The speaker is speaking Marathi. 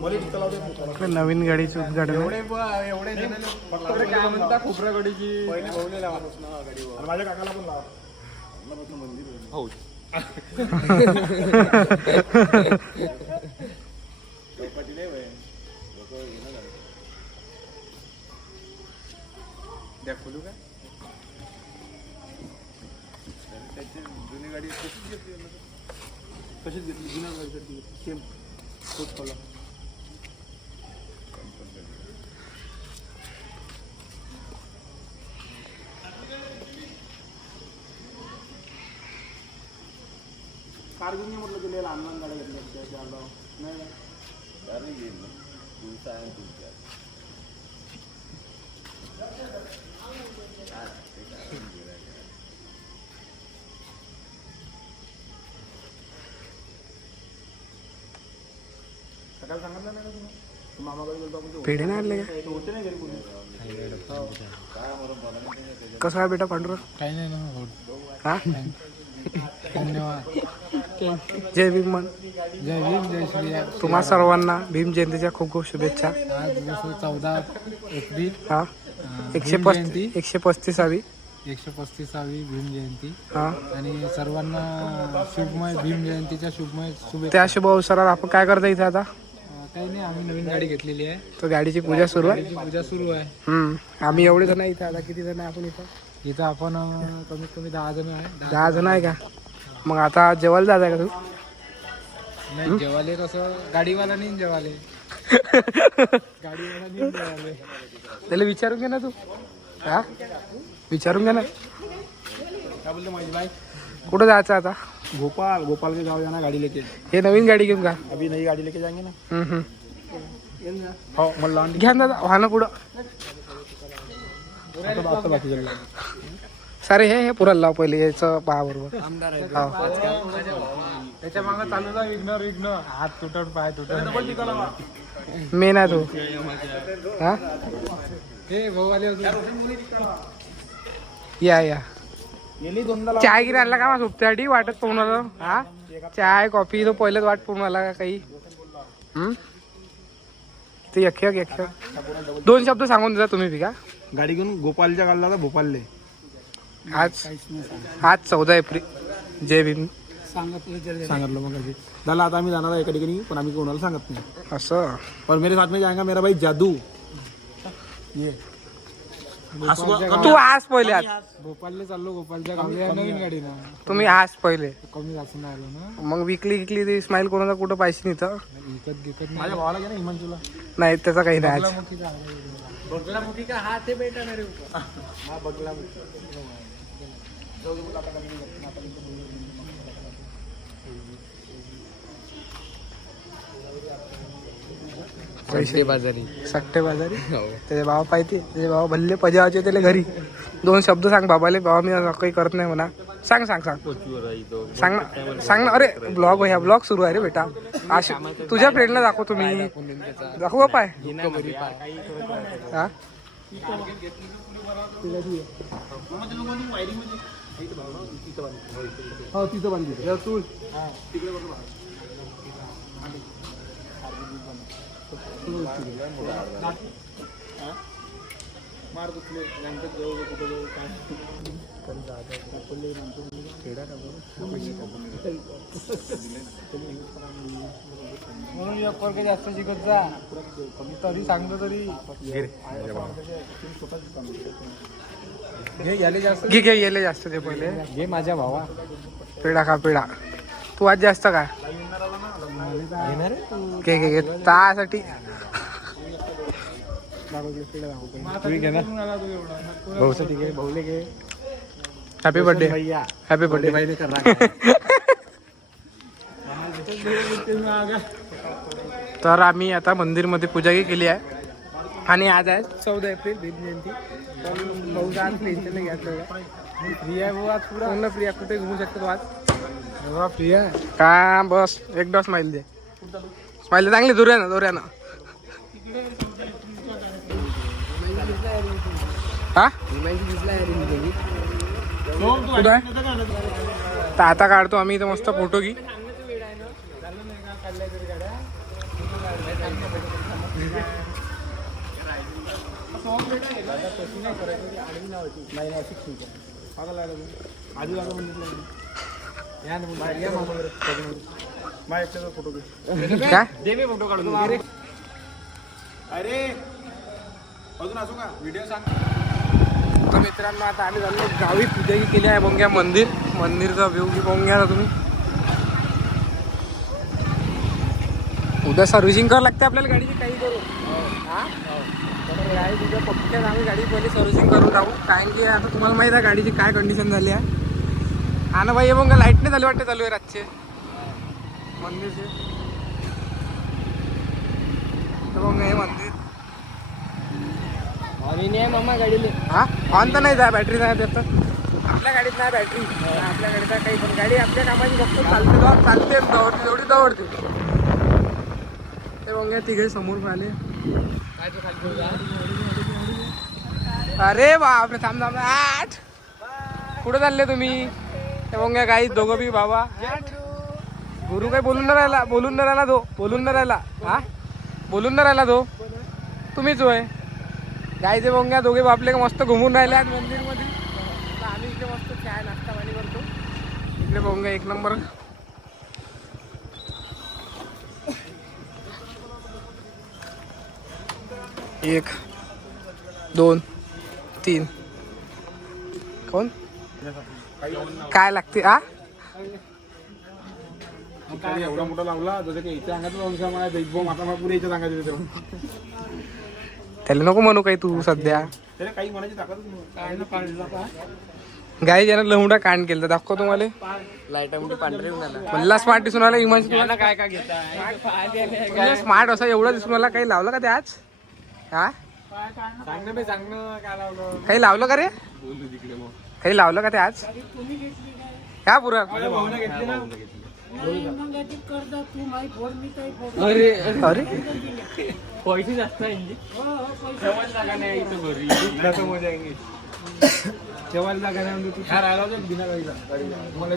नवीन गाडीचं उद्घाटन आहे. माझ्या काकाला पण लावा. हो द्या खोलू का त्याची जुनी गाडी कशीच घेतली जुन्या गाडी सेम तोच खोला. कार घेऊन म्हटलं गेले लहान लहान गाड्या घेतल्या नाही गाडी घेईन ना तुमचा आहे तुमच्या सकाळी सांगितलं नाही का तुम्ही मामाकडे गेलो आपण पेढे नाही आणले का? होते नाही घरी कोणी कसं आहे बेटा पांडुरंग? काही नाही ना. हा धन्यवाद. जय भीम मन. जय भीम जय श्री. तुम्हा सर्वांना भीम जयंतीच्या खूप खूप शुभेच्छा. आज जसं 14 एप्रिल हा 135वी 135वी भीम जयंती हा आणि सर्वांना शुभमय भीम जयंतीच्या शुभेच्छा. त्या शुभ अवसरावर आपण काय करता इथे आता? काही नाही, आम्ही नवीन गाडी घेतलेली आहे. तो गाडीची पूजा सुरू आहे. गाडीची पूजा सुरू आहे. आम्ही एवढे जण इथे आता किती जण आहे आपण इथं? इथं आपण कमीत कमी 10 जण आहे. 10 जण आहे का? मग आता जेवायला जायचं आहे का तू? नाही जेवाले कसं गाडीवाला नाही जेवाले. गाडीवाला नाही जेवाले. त्याला विचारून घे ना तू. हा विचारून घे ना. काय बोलते माझी बाई कुठं जायचं आता? गोपाल के गाँव जाना गाड़ी लेके. हे नवीन गाडी घेऊन का? अभी नई गाड़ी लेके जाएंगे ना. हो मला घ्या ना दादा वाहन कुठं आता बाकी चल सारे हे पुरा लाव पहिले याचं पहा बरोबर. त्याच्या मागं चालू जा विघ्न हात तुटून पाय तुटून. मेन आहे तो. हा हे भाऊवाले होते. या गेली दोनदा चाय गिर आणला का मग सुट्ट्यासाठी वाटत पाहून आलं. हा चाय कॉफी तो पहिलेच वाट पाहून आला का काही? ते एक 2 शब्द सांगून देता तुम्ही बी का? गाडी घेऊन गोपालच्या गाडला तर भोपालले. आज 14 एप्रिल. जय भीम. सांगितलं मग झालं. आता आम्ही जाणार आहे एका ठिकाणी पण आम्ही कोणाला सांगत नाही. असं और मेरे साथ में जाएगा मेरा भाई जादू. ये तू आज पहिले आज भोपाळला चाललो. गोपालच्या गावी आहे नवीन गाडी ना. तुम्ही आज पहिले कमी जास्त नाही आलो ना. मग विकली स्माईल कोणाचा कुठं पाहिजे नाही तर विकत माझ्या भावाला घ्या ना हिमांशूला. नाही त्याचा काही नाही आज. बगलामुखी का हात आहे बेटा ना रे. हा बगलामुखी. सट्टे बाजारी त्याचे भाव पाहिजे. त्याचे भाव भल्ले पजावाचे त्याला घरी. 2 शब्द सांग बाबाले. बाबा मी काही करत नाही म्हणा. सांग सांग ना. अरे ब्लॉग ह्या ब्लॉग सुरू आहे रे बेटा. तुझ्या फ्रेंडला दाखव. तुम्ही दाखव पाय. हा हो तिथं बांधली तू मार कुठले गणपत जाऊ कुठं जाऊ काय म्हणून एक वर्ग जास्त शिकत जा. तरी सांगतो तरी घे याले जास्त घे येले जास्त ते पहिले. घे माझ्या भावा. पेढा खा पेढा. तू आज जास्त काय घेणार घे त्यासाठी. तुम्ही घे ना भाऊसाठी घे. भाऊले घे. Happy birthday. Happy birthday. भाई कर तर आम्ही आता मंदिरमध्ये पूजा केली आहे आणि आज आहे 14 एप्रिल भीम जयंती. पण बहुधा आज टेन्शन नाही घ्यायचं. फ्री आहे भाऊ आज पुरा. पूर्ण फ्री आहे. कुठे घुमू शकतो आज एवढा फ्री आहे का? बस एकदा स्माईल दे. स्माईल चांगली दोऱ्यानं. हा कुठं आहे? तर आता काढतो आम्ही इथं मस्त फोटो घे. नाही अशी ठीक आहे आजूबाजू म्हणजे माझ्या फोटो घे काय दे मी फोटो काढून अरे अजून असू का व्हिडिओ सांग. तर मित्रांनो आता आम्ही झालो गावी पूजा केली आहे बोंग्या मंदिरचा व्ह्यू की बोंग्या ना तुम्ही. उद्या सर्व्हिसिंग करावं लागते आपल्याला गाडीची काही करू. हा तर गाडी उद्या पक्क्यात आम्ही गाडी पहिले सर्व्हिसिंग करून टाकू. कारण की आता तुम्हाला माहिती आहे गाडीची काय कंडिशन झाली आहे. हा ना बाई हे मग लाईट नाही झाली वाटते चालू आहे रातचे मंदिरचे. तर मग हे मंदिर मामा गाडीले हा ऑन तर नाही जाय बॅटरी नाही देत. आपल्या गाडीत नाही बॅटरी आपल्या गाडीचा काही पण गाडी आपल्या कामाची फक्त चालते दौडते तेवढी दौडते. ते मग तिघे समोर आले. अरे बापरे थांब थांब आठ कुठे चालले तुम्ही. ते मग काही दोघं बी बाबा गुरु काही बोलून न राहिला हा बोलून न राहिला तो तुम्हीच होय. गायचे बोंग्या दोघे बापले मस्त घुमून राहिले आहेत मंदिरमध्ये. आम्ही इकडे मस्त चाय नाश्ता पाणी करतो. इकडे बोंग्या एक नंबर. एक दोन तीन कोण काय लागते हा एवढा मोठा लावला जसं काही इथे अंगात मला पुढे इथे सांगायचं तेव्हा त्याला नको म्हणू काही तू सध्या. त्याला काही म्हणायची ताकद गाई ज्यानं लवडा कांड केलं दाखव तुम्हाला. लाईटामध्ये पांढरे मला स्मार्ट दिसून आला. इमाज तुला काय काय घेता स्मार्ट असा एवढा दिसून आला. काही लावलं का ते आज हा चांगलं बे चांगलं काय लावलं काही लावलं का रे काही लावलं का ते आज का पुरा. घेतली ना अरे अरे पैसे जास्त आहे जेवायला जागा नाही इथं घरी दुधाचं मजा आहे. जेवायला जागा नाही म्हणजे तू काय राहिला होता बिना गाडीला मला